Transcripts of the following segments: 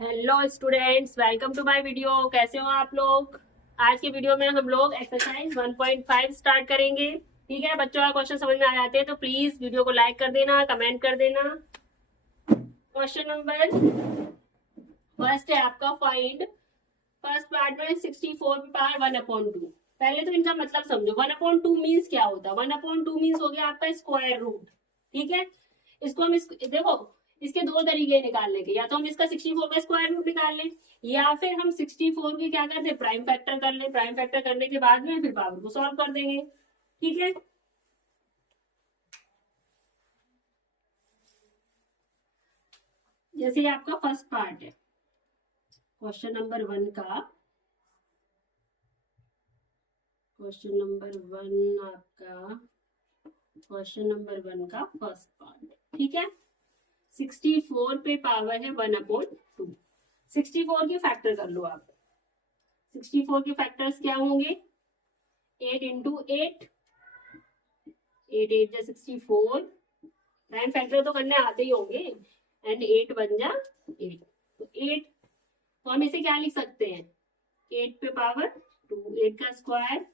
Hello students, welcome to my video. कैसे हो आप लोग? आज की वीडियो में हम लोग एक्सरसाइज 1.5 स्टार्ट करेंगे। ठीक है बच्चों, क्वेश्चन समझ में आ जाते हैं तो प्लीज वीडियो को लाइक कर देना, कमेंट कर देना। क्वेश्चन नंबर फर्स्ट है आपका, फाइंड फर्स्ट पार्ट में 64 पावर 1/2। पहले तो इनका मतलब समझो। 1/2 मीन्स क्या होता है? 1/2 मीन्स हो गया आपका स्क्वायर रूट। ठीक है, इसको हम देखो, इसके दो तरीके निकालने के। या तो हम इसका 64 का स्क्वायर रूट निकाल लें, या फिर हम 64 के क्या करते हैं, प्राइम फैक्टर कर लें। प्राइम फैक्टर करने के बाद में फिर पावर को सॉल्व कर देंगे। ठीक है, जैसे ये आपका फर्स्ट पार्ट है क्वेश्चन नंबर 1 का। क्वेश्चन नंबर 1 आपका, क्वेश्चन नंबर 1 का फर्स्ट पार्ट। ठीक है, 64 पे पावर है 1/2। 64 के फैक्टर कर लो आप। 64 के फैक्टर्स क्या होंगे? 8 इंटू 8, 8 8 64। प्राइम फैक्टर तो करने आते ही होंगे। एंड 8 बन जा 8, तो 8। तो हम इसे क्या लिख सकते हैं? 8 पे पावर 2, 8 का स्क्वायर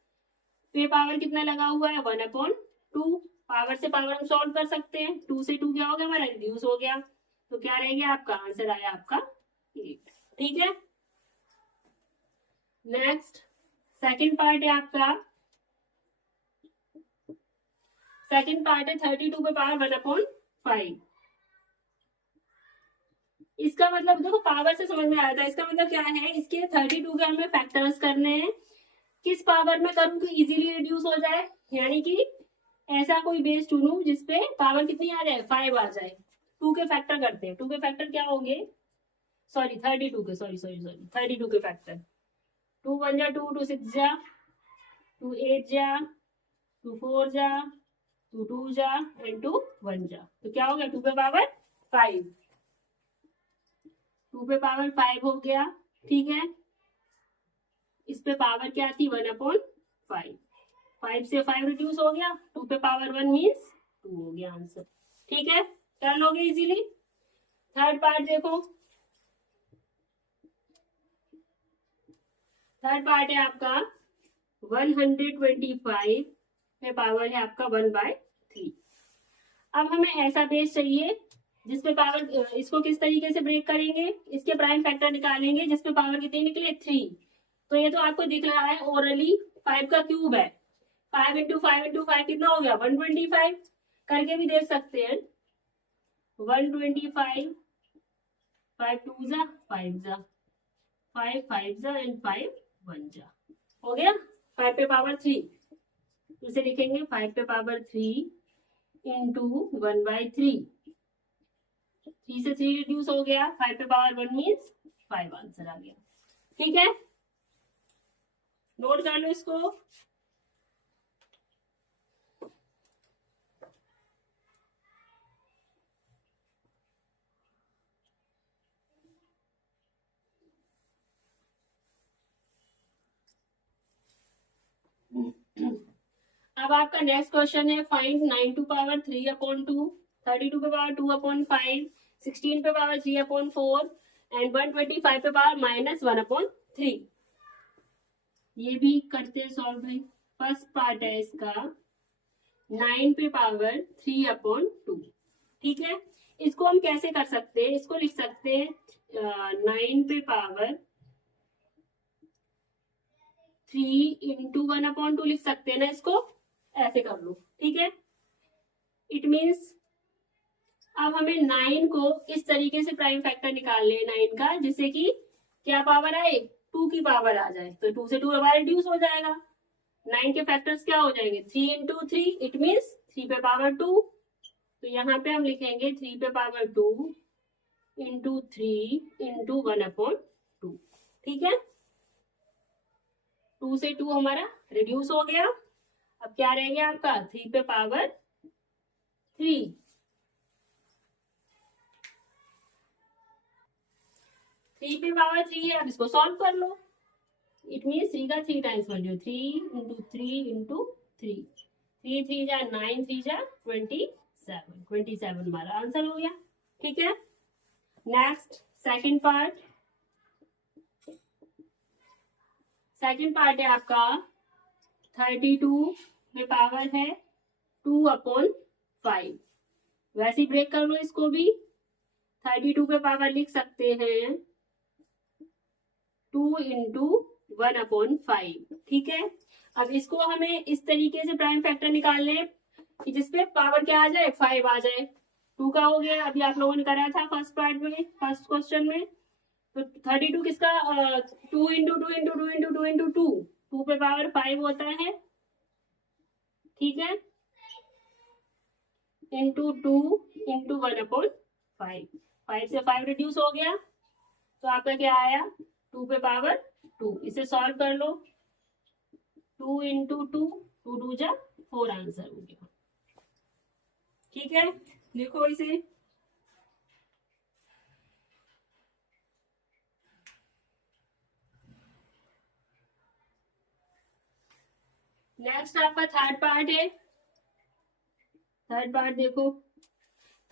पे पावर कितना लगा हुआ है? 1/2। पावर से पावर हम सॉल्व कर सकते हैं। 2 से 2 क्या हो गया हमारा? रिड्यूस हो गया। तो क्या रह गया आपका? आंसर आया आपका 8। ठीक है, नेक्स्ट सेकंड पार्ट है आपका। सेकंड पार्ट है 32 पे पावर 1/5। इसका मतलब देखो, पावर से समझ में आया था। इसका मतलब क्या है? इसके 32 के हमें फैक्टर्स करने हैं। किस पावर में करूं कि इजीली रिड्यूस हो जाए? यानी कि ऐसा कोई बेस चुनूं जिसपे पावर कितनी आ जाए? 5 आ जाए। 2 के फैक्टर करते हैं। 2 के फैक्टर क्या होंगे? सॉरी 32 के, सॉरी सॉरी सॉरी 32 के फैक्टर। 2 1 जा 2, 2 6 जा 2 8 जा 2 4 जा 2 2 जा एंड 2 1 जा। तो क्या हो गया? 2 पे पावर 5। 2 पे पावर 5 हो गया। ठीक है, इस पे पावर क्या थी? 1/5। 5 से 5 रिड्यूस हो गया। 2 पे पावर 1 मीन्स 2 हो गया आंसर। ठीक है, कर लोगे इजीली। थर्ड पार्ट देखो। थर्ड पार्ट है आपका 125 पे पावर है आपका 1/3। अब हमें ऐसा बेस चाहिए जिसपे पावर, इसको किस तरीके से ब्रेक करेंगे? इसके प्राइम फैक्टर निकालेंगे जिसपे पावर कितनी निकले? 3। तो ये तो आपको दिख रहा है ओरली, 5 का क्यूब है। 5 इंटू 5 इंटू 5 कितना हो गया? 125। करके भी देख सकते हैं। 125, 5 2 जा 5 जा 5 5 जा एंड 5 1 जा। हो गया 5 पे पावर 3। इसे लिखेंगे 5 पे पावर 3 इंटू 1/3। 3 से 3 रिड्यूस हो गया। 5 पे पावर 1 मीन्स 5 आंसर आ गया। ठीक है, नोट कर लो इसको। अब आपका नेक्स्ट क्वेश्चन है, फाइंड 9 टू पावर 3/2, 32 पे पावर 2/5, 16 पे पावर 3/4 एंड 125 पे पावर -1/3। ये भी करते हैं सॉल्व भाई। फर्स्ट पार्ट है इसका 9 पे पावर 3/2। ठीक है, इसको हम कैसे कर सकते हैं? इसको लिख सकते हैं 9 पे पावर 3 इंटू 1/2 लिख सकते हैं ना इसको। ऐसे कर लो। ठीक है, इट मीन्स अब हमें 9 को इस तरीके से प्राइम फैक्टर निकाल ले 9 का, जिससे कि क्या पावर आए? 2 की पावर आ जाए। तो 2 से 2 हमारा रिड्यूस हो जाएगा। 9 के फैक्टर्स क्या हो जाएंगे? 3 इंटू 3, इट मीन्स 3 पे पावर 2। तो यहाँ पे हम लिखेंगे 3 पे पावर 2 इंटू 3 इंटू 1/2। ठीक है, 2 से 2 हमारा रिड्यूस हो गया। अब क्या रह गया आपका? 3 पे पावर 3। 3 पे पावर 3 है। अब इसको सॉल्व कर लो। इट मीन 3 का 3 टाइम्स कर लो। 3 इंटू 3 इंटू 3, 3 3 जा 9, 3 जा 27। 27 हमारा आंसर हो गया। ठीक है, next second part. Second part है आपका 32 में पावर है 2/5। वैसे ही ब्रेक कर लो इसको भी। 32 पे पावर लिख सकते हैं 2 इंटू 1/5। ठीक है, अब इसको हमें इस तरीके से प्राइम फैक्टर निकालने कि जिसपे पावर क्या आ जाए 5 आ जाए। 2 का हो गया, अभी आप लोगों ने कराया था फर्स्ट पार्ट में, फर्स्ट क्वेश्चन में। तो 32 किसका 2 इंटू 2 इंटू 2 इंटू 2 इंटू 2, 2 पे पावर 5 होता है। ठीक है, इंटू 2 इंटू 1/5। 5 से 5 रिड्यूस हो गया, तो आपका क्या आया 2 पे पावर 2। इसे सॉल्व कर लो। 2 इंटू 2, 2 2 जा 4 आंसर हो गया। ठीक है, लिखो इसे। नेक्स्ट आपका थर्ड पार्ट है। थर्ड पार्ट देखो,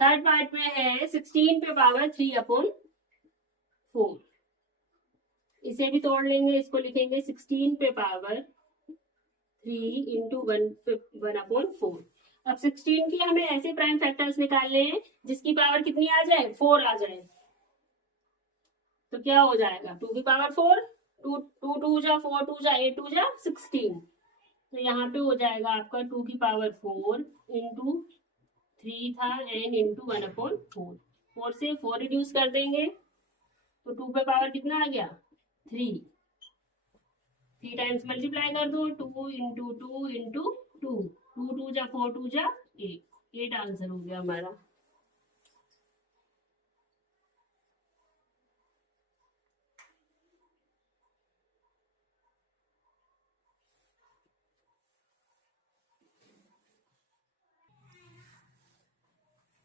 थर्ड पार्ट में है 16 पे पावर 3/4। इसे भी तोड़ लेंगे, इसको लिखेंगे 16 पे पावर 3 इंटू 1/4। अब 16 की हमें ऐसे प्राइम फैक्टर्स निकालने हैं जिसकी पावर कितनी आ जाए 4 आ जाए। तो क्या हो जाएगा 2 की पावर 4, 2 2 2 जा 4 2 जा 8 2 जा 16। तो यहाँ पे हो जाएगा आपका 2 की पावर 4 इंटू 3 था n इंटू 1/4। 4 से 4 रिड्यूस कर देंगे, तो 2 पे पावर कितना आ गया 3। 3 टाइम्स मल्टीप्लाई कर दो, 2 इंटू 2 इंटू 2, 2 2 जा 4 2 जा 8 आंसर हो गया हमारा।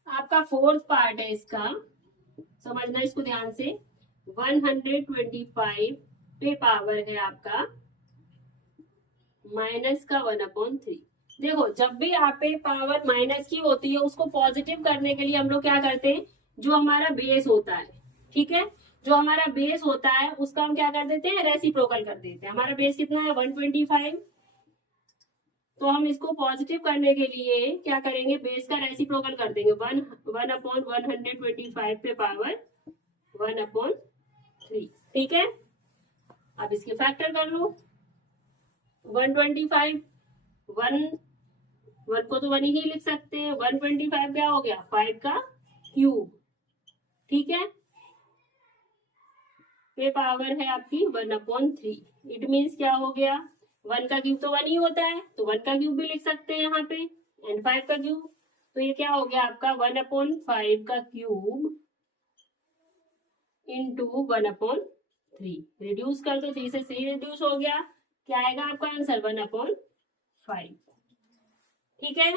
आपका फोर्थ पार्ट है इसका, समझना इसको ध्यान से। 125 पे पावर है आपका माइनस का 1/3। देखो जब भी आप पे पावर माइनस की होती है उसको पॉजिटिव करने के लिए हम लोग क्या करते हैं, जो हमारा बेस होता है, ठीक है, जो हमारा बेस होता है उसका हम क्या कर देते हैं रेसिप्रोकल कर देते हैं। हमारा बेस कितना है 125, तो हम इसको पॉजिटिव करने के लिए क्या करेंगे बेस का रेसिप्रोकल कर देंगे। 1/125 पे पावर 1/3। ठीक है, अब इसके फैक्टर कर लो। 125 1 1 को तो 1 ही लिख सकते हैं। 125 क्या हो गया 5 का क्यूब। ठीक है, पे पावर है आपकी 1/3। इट मीन्स क्या हो गया 1 का क्यूब तो 1 ही होता है, तो 1 का क्यूब भी लिख सकते हैं यहाँ पे, एंड 5 का क्यूब। तो ये क्या हो गया आपका 1/5 का क्यूब इंटू 1/3। रिड्यूस कर दो, 3 से 3 रिड्यूस हो गया, क्या आएगा आपका आंसर 1/5। ठीक है,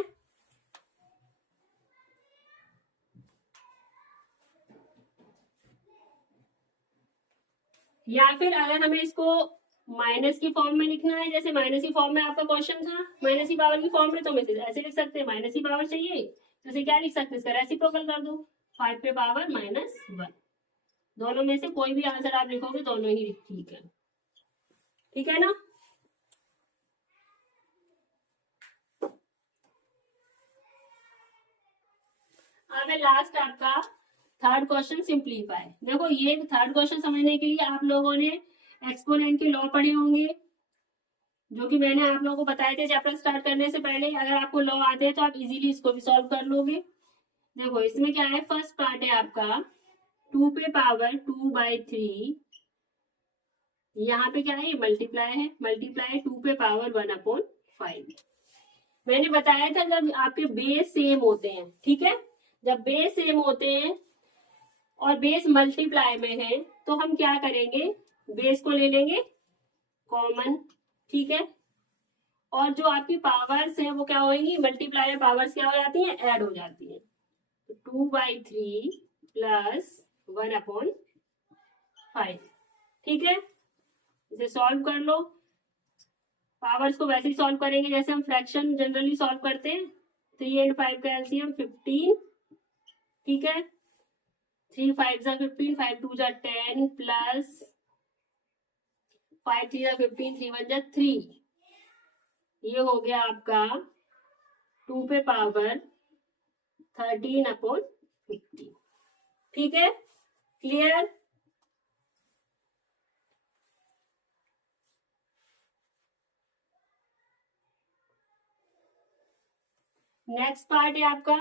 या फिर अगर हमें इसको माइनस की फॉर्म में लिखना है, जैसे माइनस की फॉर्म में आपका क्वेश्चन था माइनस की पावर की फॉर्म में, तो हम ऐसे लिख सकते हैं माइनस की पावर चाहिए तो इसे क्या लिख सकते हैं इसका रेसिप्रोकल कर दो 5 पे पावर -1। दोनों में से कोई भी आंसर आप लिखोगे दोनों ही ठीक है। ठीक है ना, अब है लास्ट आपका थर्ड क्वेश्चन सिंप्लीफाई। देखो ये थर्ड क्वेश्चन समझने के लिए आप लोगों ने एक्सपोनेंट के लॉ पढ़े होंगे, जो कि मैंने आप लोगों को बताए थे चैप्टर स्टार्ट करने से पहले। अगर आपको लॉ आते हैं तो आप इजीली इसको भी सॉल्व कर लोगे। देखो इसमें क्या है, फर्स्ट पार्ट है आपका 2 पे पावर 2/3। यहाँ पे क्या है मल्टीप्लाई है, मल्टीप्लाई 2 पे पावर 1/5। मैंने बताया था जब आपके बेस सेम होते हैं, ठीक है, जब बेस सेम होते हैं और बेस मल्टीप्लाई में है तो हम क्या करेंगे बेस को ले लेंगे कॉमन। ठीक है, और जो आपकी पावर्स है वो क्या होंगी मल्टीप्लाई में पावर्स क्या हो जाती हैं ऐड हो जाती है। 2/3 प्लस 1/5। ठीक है, इसे सॉल्व कर लो। पावर्स को वैसे ही सॉल्व करेंगे जैसे हम फ्रैक्शन जनरली सॉल्व करते हैं। 3 और 5 का एलसीएम 15। ठीक है, 3 5 जा 15, 5 2 जा 10 प्लस 5 3 15, 3 1 जा 3, ये हो गया आपका 2 पे पावर 13/50। ठीक है, क्लियर। नेक्स्ट पार्ट है आपका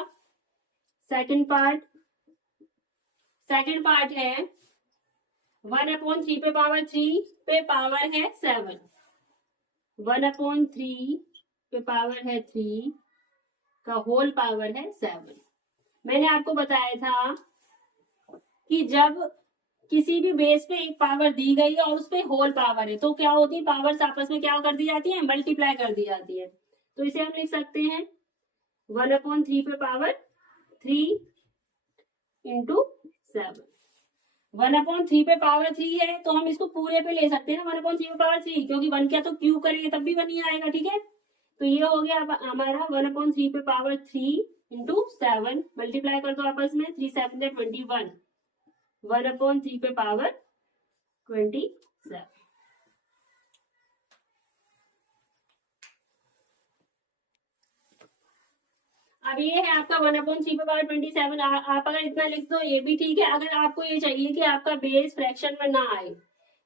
सेकंड पार्ट। सेकंड पार्ट है 1/3 पे पावर 3 पे पावर है 7, 1/3 पे पावर है 3 का होल पावर है 7। मैंने आपको बताया था कि जब किसी भी बेस पे एक पावर दी गई है और उस पे होल पावर है तो क्या होती है, पावर्स आपस में क्या कर दी जाती है, मल्टीप्लाई कर दी जाती है। तो इसे हम लिख सकते हैं 1/3 पे पावर 3 इंटू 7। 1/3 पे पावर 3 है तो हम इसको पूरे पे ले सकते हैं ना, 1/3 पे पावर 3, क्योंकि 1 क्या तो क्यू करेंगे तब भी 1 ही आएगा। ठीक है, तो ये हो गया हमारा 1/3 पे पावर 3 इंटू 7, मल्टीप्लाई कर दो आपस में, 3 7 21, 1/3 पे पावर 27। अब ये है आपका 1/3 पे पावर 27। आप अगर इतना लिख दो ये भी ठीक है। अगर आपको ये चाहिए कि आपका बेस फ्रैक्शन में ना आए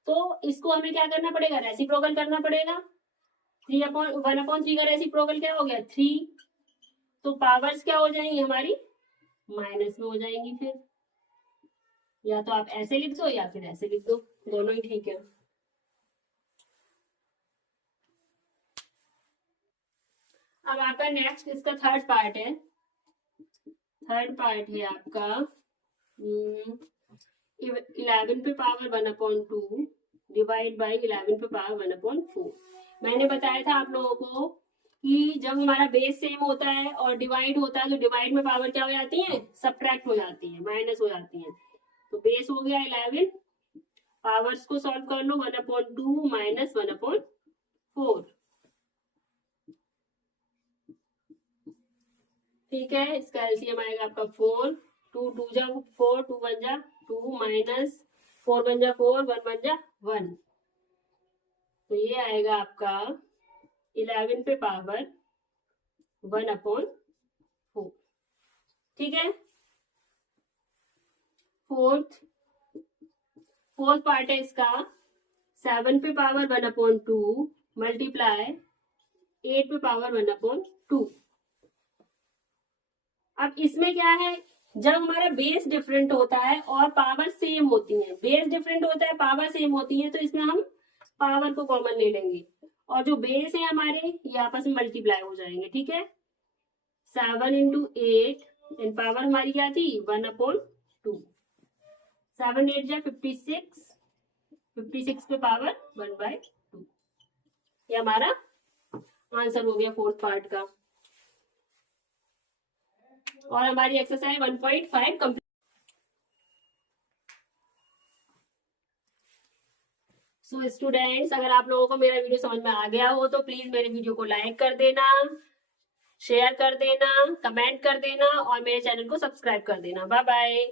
तो इसको हमें क्या करना पड़ेगा, रेसिप्रोकल करना पड़ेगा। 1/3 का रेसिप्रोकल क्या हो गया 3, तो पावर्स क्या हो जाएंगी हमारी, माइनस में हो जाएंगी। फिर या तो आप ऐसे लिख दो या फिर ऐसे लिख दो, दोनों ही ठीक है। अब आपका नेक्स्ट इसका थर्ड पार्ट है। थर्ड पार्ट है आपका 11 पे पावर 1/2 डिवाइड बाई 11 पे पावर 1/4। मैंने बताया था आप लोगों को कि जब हमारा बेस सेम होता है और डिवाइड होता है तो डिवाइड में पावर क्या हो जाती है, सब्ट्रैक्ट हो जाती है, माइनस हो जाती है। तो बेस हो गया 11, पावर्स को सॉल्व कर लो, 1/2 माइनस 1/4। ठीक है, इसका एलसीएम आएगा आपका 4, 2 2 जा 4, 2 1 जा 2 माइनस 4 1 जा 4, 1 1 जा 1। तो ये आएगा आपका 11 पे पावर 1/4। ठीक है, फोर्थ पार्ट है इसका 7 पे पावर 1/2 मल्टीप्लाई 8 पे पावर 1/2। अब इसमें क्या है, जब हमारा बेस डिफरेंट होता है और पावर सेम होती है, बेस डिफरेंट होता है पावर सेम होती है, तो इसमें हम पावर को कॉमन ले लेंगे और जो बेस है हमारे ये आपस में मल्टीप्लाई हो जाएंगे। ठीक है, 7 इंटू 8 एंड पावर हमारी क्या थी 1/2, 7 8 जा 56, 56 पे पावर 1/2। ये हमारा आंसर हो गया फोर्थ पार्ट का। और हमारी एक्सरसाइज 1.5 कंप्लीट। सो स्टूडेंट्स, अगर आप लोगों को मेरा वीडियो समझ में आ गया हो तो प्लीज मेरे वीडियो को लाइक कर देना, शेयर कर देना, कमेंट कर देना और मेरे चैनल को सब्सक्राइब कर देना। Bye bye.